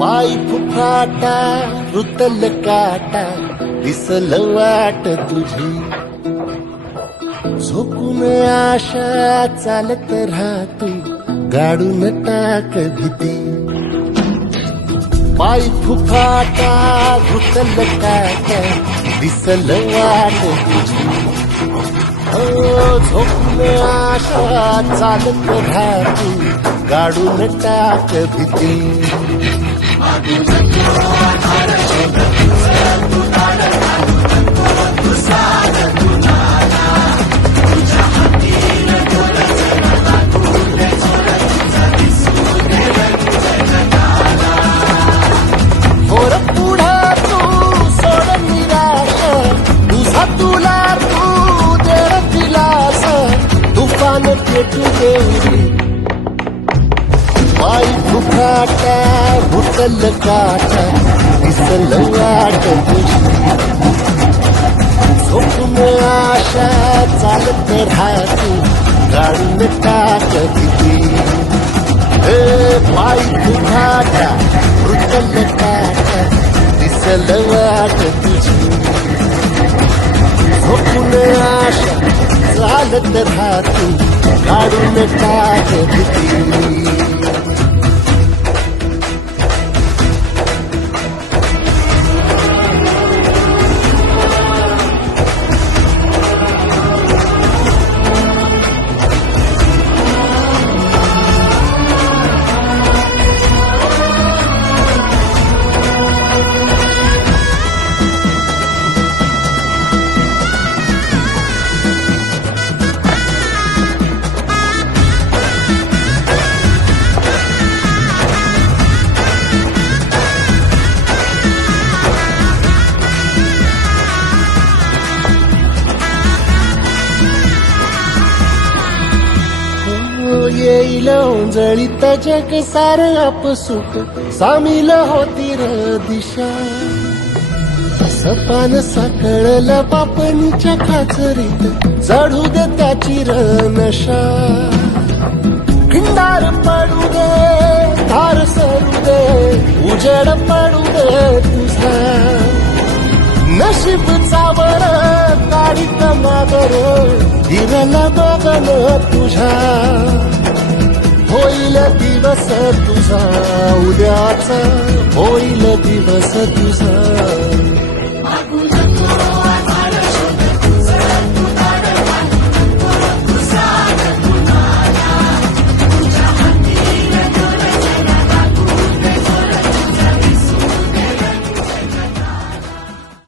पायी फुफाटा रुतल काटा दिसल वाट तुझी झोपून आशा चालत राहतो गाडून टाक भीती पायी फुफाटा रुतल काटा दिसल वाट तुझी झोपून आशा चालत राहतो गाडून टाक भीती होर पुढे तू सोड निराश तुझा तुला तू देर दिलास तुफान पेटू देऊरी पायी फुफाटा रुतल काटा दिसल वाट तुझी झोपून आशा चालत राहतो गाडून टाक भीती पायी फुफाटा रुतल काटा दिसल वाट तुझी झोपून आशा चालत राहतो गाडून टाक भीती येईल ओंजळीत जग सार आपसुक सामील होती र दिशा सपान साकळला पापणीच्या खाचरीत जडू दे त्याची र नशा खिंडार पडू दे धार सरू दे उजेड पडू दे तुझा नशीब चावर काढीत मागर हिरला बघन तुझा होईल दिवस तुझा उद्याचा होईल दिवस तुझा